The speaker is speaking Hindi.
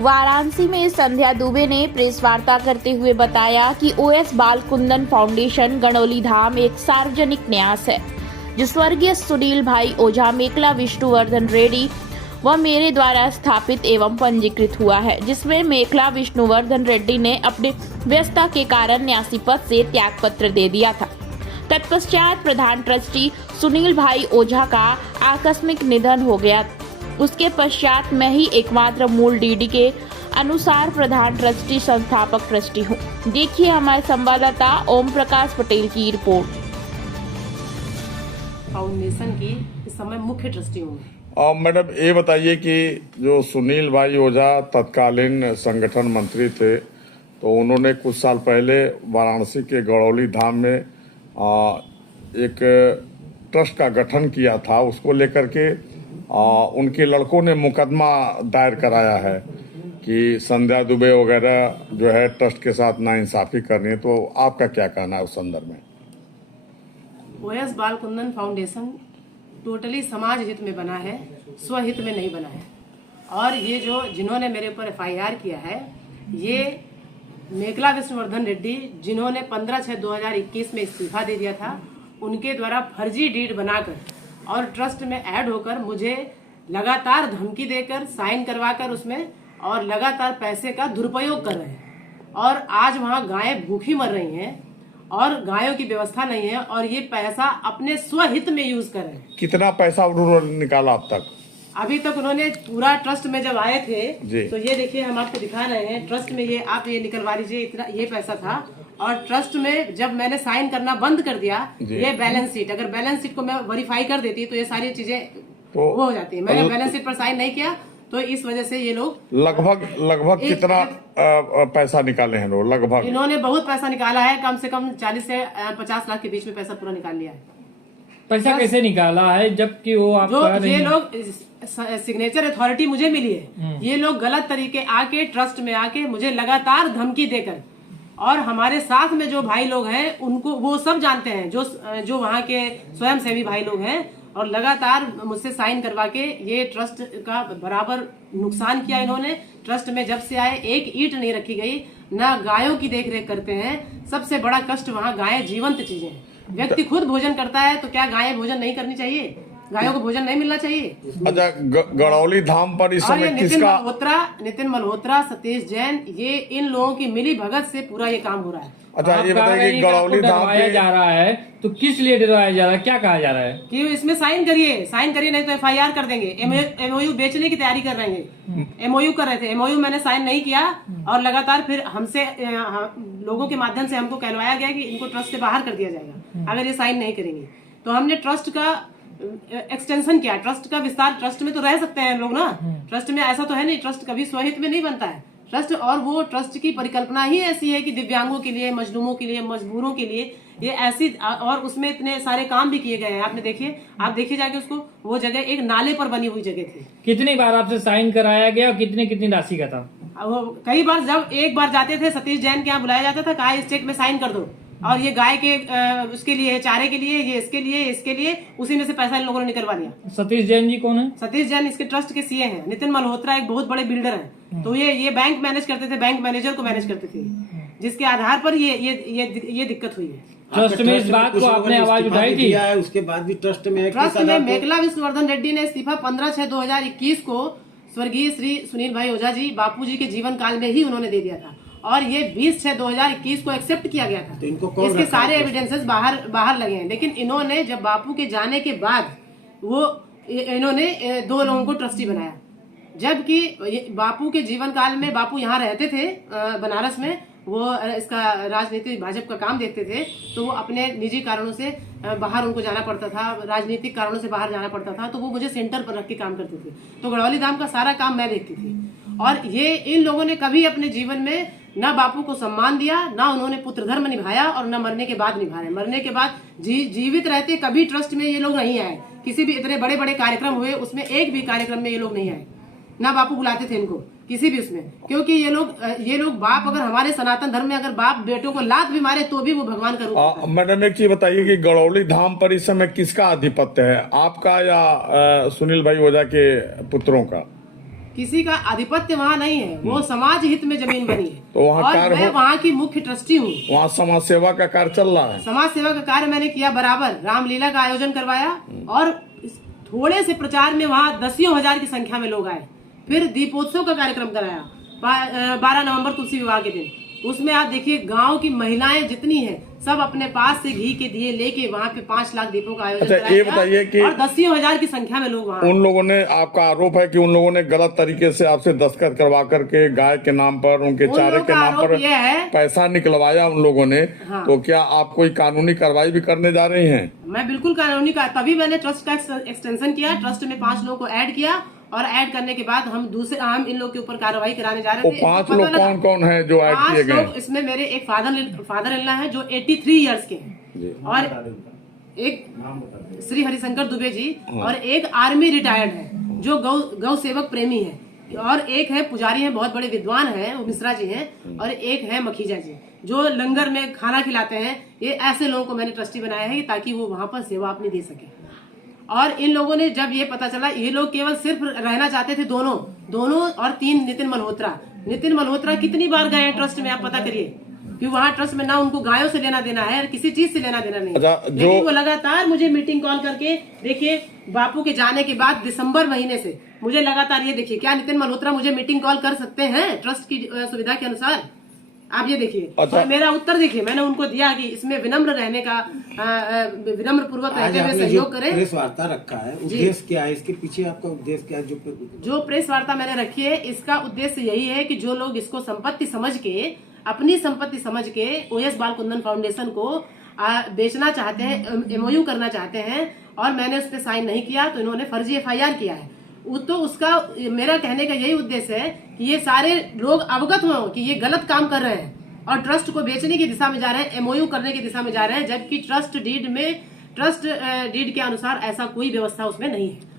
वाराणसी में संध्या दुबे ने प्रेस वार्ता करते हुए बताया कि ओएस बालकुंदन फाउंडेशन गणौली धाम एक सार्वजनिक न्यास है जो स्वर्गीय सुनील भाई ओझा, मेखला विष्णुवर्धन रेड्डी व मेरे द्वारा स्थापित एवं पंजीकृत हुआ है, जिसमें मेखला विष्णुवर्धन रेड्डी ने अपने व्यस्तता के कारण न्यासी पद से त्याग पत्र दे दिया था। तत्पश्चात प्रधान ट्रस्टी सुनील भाई ओझा का आकस्मिक निधन हो गया। उसके पश्चात मैं ही एकमात्र मूल डीडी के अनुसार प्रधान ट्रस्टी संस्थापक ट्रस्टी हूँ। देखिए हमारे संवाददाता ओम प्रकाश पटेल की रिपोर्ट। फाउंडेशन की इस समय मुख्य ट्रस्टी हूँ। मैडम ये बताइए कि जो सुनील भाई ओझा तत्कालीन संगठन मंत्री थे, तो उन्होंने कुछ साल पहले वाराणसी के गणौली धाम में एक ट्रस्ट का गठन किया था। उसको लेकर के उनके लड़कों ने मुकदमा दायर कराया है कि संध्या दुबे वगैरह जो है ट्रस्ट के साथ नाइंसाफी करनी है। तो आपका क्या कहना है उस संदर्भ में? ओएस बालकुंदन फाउंडेशन टोटली समाज हित में बना है, स्वहित में नहीं बना है। और ये जो जिन्होंने मेरे ऊपर FIR किया है, ये मेखला विष्णुवर्धन रेड्डी जिन्होंने 15/6/2021 में इस्तीफा दे दिया था, उनके द्वारा फर्जी डीड बनाकर और ट्रस्ट में ऐड होकर मुझे लगातार धमकी देकर, साइन करवाकर उसमें और लगातार पैसे का दुरुपयोग कर रहे हैं। और आज वहाँ गायें भूखी मर रही हैं और गायों की व्यवस्था नहीं है और ये पैसा अपने स्वहित में यूज कर रहे हैं। कितना पैसा उन्होंने निकाला अब तक? अभी तक उन्होंने पूरा ट्रस्ट में जब आए थे तो ये देखिए, हम आपको दिखा रहे हैं ट्रस्ट में, ये आप ये निकलवा लीजिए, इतना ये पैसा था। और ट्रस्ट में जब मैंने साइन करना बंद कर दिया, ये बैलेंस शीट, अगर बैलेंस शीट को मैं वेरीफाई कर देती तो ये सारी चीजें वो हो जाती है। मैंने बैलेंस शीट पर साइन नहीं किया, तो इस वजह से ये लोग लगभग कितना पैसा निकाले हैं लोग? लगभग इन्होंने बहुत पैसा निकाला है, कम से कम 40 से 50 लाख के बीच में पैसा पूरा निकाल लिया है। पैसा कैसे निकाला है जबकि वो आप जो ये लोग सिग्नेचर अथॉरिटी मुझे मिली है, ये लोग गलत तरीके आके ट्रस्ट में आके मुझे लगातार धमकी देकर, और हमारे साथ में जो भाई लोग हैं उनको वो सब जानते हैं, जो वहाँ के स्वयंसेवी भाई लोग हैं, और लगातार मुझसे साइन करवा के ये ट्रस्ट का बराबर नुकसान किया इन्होंने। ट्रस्ट में जब से आए एक ईंट नहीं रखी गई, ना गायों की देखरेख करते हैं। सबसे बड़ा कष्ट वहाँ गायें जीवंत चीजें हैं। व्यक्ति खुद भोजन करता है तो क्या गायें भोजन नहीं करनी चाहिए? गायों को भोजन नहीं मिलना चाहिए? अच्छा, गणौली धाम पर इस समय किसका? नितिन मल्होत्रा, सतीश जैन, ये इन लोगों की मिली भगत से पूरा ये काम हो रहा है। अच्छा, ये बताइए कि गणौली धाम पे जा रहा है तो किस लिए डरवाया जा रहा है? क्या कहा जा रहा है कि इसमें साइन करिए नहीं तो FIR कर देंगे। MOU बेचने की तैयारी कर रहे हैं। MOU कर रहे थे, MOU मैंने साइन नहीं किया और लगातार फिर हमसे लोगों के माध्यम से हमको कहलवाया गया कि इनको ट्रस्ट से बाहर कर दिया जाएगा अगर ये साइन नहीं करेंगे। तो हमने ट्रस्ट का एक्सटेंशन किया, ट्रस्ट का विस्तार। ट्रस्ट में तो रह सकते हैं लोग ना, ट्रस्ट में ऐसा तो है नहीं, ट्रस्ट कभी स्वहित में नहीं बनता है ट्रस्ट। और वो ट्रस्ट की परिकल्पना ही ऐसी है कि दिव्यांगों के लिए, मजलूमों के लिए, मजबूरों के लिए ये ऐसी, और उसमें इतने सारे काम भी किए गए हैं। आपने देखिए, आप देखिए जाके उसको, वो जगह एक नाले पर बनी हुई जगह थी। कितनी बार आपसे साइन कराया गया और कितनी राशि का था? वो कई बार, जब एक बार जाते थे सतीश जैन के यहाँ बुलाया जाता था, कहा इस चेक में साइन कर दो, और ये गाय के उसके लिए, चारे के लिए, ये इसके लिए, उसी में से पैसा इन लोगों ने निकलवा लिया। सतीश जैन जी कौन है? सतीश जैन इसके ट्रस्ट के CA हैं। नितिन मल्होत्रा एक बहुत बड़े बिल्डर हैं, तो ये बैंक मैनेज करते थे, बैंक मैनेजर को मैनेज करते थे, जिसके आधार पर ये दिक्कत हुई है। ट्रस्ट में इस बात को आपने आवाज उठाई थी? उसके बाद भी ट्रस्ट में मेखला विष्णुवर्धन रेड्डी ने इस्तीफा 15/6/2021 को स्वर्गीय श्री सुनील भाई ओझा जी, बापू जी के जीवन काल में ही उन्होंने दे दिया था, और ये 20/6/2021 को एक्सेप्ट किया गया था। तो इसके सारे एविडेंसेस बाहर लगे हैं। लेकिन इन्होंने जब बापू के जाने के बाद इन्होंने 2 लोगों को ट्रस्टी बनाया, जबकि बापू के जीवन काल में बापू यहाँ रहते थे बनारस में, वो इसका राजनीतिक भाजपा का काम देखते थे, तो वो अपने निजी कारणों से बाहर उनको जाना पड़ता था, राजनीतिक कारणों से बाहर जाना पड़ता था, तो वो मुझे सेंटर पर रख के काम करते थे। तो गढ़ौली धाम का सारा काम मैं देखती थी। और ये इन लोगों ने कभी अपने जीवन में ना बापू को सम्मान दिया, ना उन्होंने पुत्र धर्म निभाया, और न मरने के बाद निभाया। मरने के बाद जीवित रहते कभी ट्रस्ट में ये लोग नहीं आए। किसी भी इतने बड़े बड़े कार्यक्रम हुए, उसमें एक भी कार्यक्रम में ये लोग नहीं आए, ना बापू बुलाते थे इनको किसी भी उसमें, क्योंकि ये लोग बाप, अगर हमारे सनातन धर्म में अगर बाप बेटों को लात भी मारे तो भी वो भगवान का रूप। मैडम एक चीज बताइए कि गणौली धाम पर इस समय किसका आधिपत्य है, आपका या सुनील भाई ओझा के पुत्रों का? किसी का आधिपत्य वहाँ नहीं है, वो समाज हित में जमीन बनी है। तो वहाँ और कार्य मैं हो- वहाँ की मुख्य ट्रस्टी हूँ। वहाँ समाज सेवा का कार्य चल रहा है। समाज सेवा का कार्य मैंने किया बराबर। रामलीला का आयोजन करवाया और थोड़े से प्रचार में वहाँ दसियों हजार की संख्या में लोग आए। फिर दीपोत्सव का कार्यक्रम कराया 12 नवंबर तुलसी विवाह के दिन। उसमें आप देखिए गांव की महिलाएं जितनी हैं सब अपने पास से घी के दिए लेके वहाँ पे 5 लाख दीपों का आयोजन अच्छा, कराया ये गया बताइए कि और दसियों हजार की संख्या में लोग वहाँ। उन लोगों ने, आपका आरोप है कि उन लोगों ने गलत तरीके से आपसे दस्तखत करवा करके गाय के नाम पर, उनके उन चारे लोगों के का नाम पर आरोप यह है, पैसा निकलवाया उन लोगों ने। हाँ। तो क्या आप कोई कानूनी कार्रवाई भी करने जा रही हैं? मैं बिल्कुल कानूनी का, तभी मैंने ट्रस्ट का एक्सटेंशन किया। ट्रस्ट में 5 लोगों को ऐड किया और ऐड करने के बाद हम इन लोग के ऊपर कार्रवाई कराने जा रहे वो थे। 5 लोग कौन कौन है जो ऐड 5 किए गए? लोग, इसमें मेरे एक फादर इन लॉ है जो 83 इयर्स के हैं और एक श्री हरिशंकर दुबे जी और एक आर्मी रिटायर्ड है जो गौ सेवक प्रेमी है और एक है पुजारी है, बहुत बड़े विद्वान हैं, वो मिश्रा जी हैं और एक है मखीजा जी जो लंगर में खाना खिलाते हैं। ये ऐसे लोगों को मैंने ट्रस्टी बनाया है ताकि वो वहां पर सेवा अपनी दे सके। और इन लोगों ने जब ये पता चला, ये लोग केवल सिर्फ रहना चाहते थे दोनों और 3 नितिन मल्होत्रा कितनी बार गए हैं ट्रस्ट में, आप पता करिए कि वहाँ ट्रस्ट में ना उनको गायों से लेना देना है और किसी चीज से लेना देना नहीं। अच्छा, लेकिन वो लगातार मुझे मीटिंग कॉल करके, देखिए बापू के जाने के बाद दिसंबर महीने से मुझे लगातार, ये देखिए क्या नितिन मल्होत्रा मुझे मीटिंग कॉल कर सकते हैं ट्रस्ट की सुविधा के अनुसार, आप ये देखिए। अच्छा। और मेरा उत्तर देखिए मैंने उनको दिया कि इसमें विनम्र रहने का, विनम्र पूर्वक रहते हुए सहयोग करें। प्रेस वार्ता रखा है, उद्देश्य क्या है इसके पीछे, आपका उद्देश्य क्या है? जो प्रेस वार्ता मैंने रखी है इसका उद्देश्य यही है कि जो लोग इसको संपत्ति समझ के, अपनी संपत्ति समझ के ओएस बालकुंदन फाउंडेशन को बेचना चाहते हैं, एमओयू करना चाहते हैं और मैंने उस पर साइन नहीं किया तो इन्होंने फर्जी एफआईआर किया है। तो उसका मेरा कहने का यही उद्देश्य है कि ये सारे लोग अवगत हों कि ये गलत काम कर रहे हैं और ट्रस्ट को बेचने की दिशा में जा रहे हैं, एमओयू करने की दिशा में जा रहे हैं, जबकि ट्रस्ट डीड के अनुसार ऐसा कोई व्यवस्था उसमें नहीं है।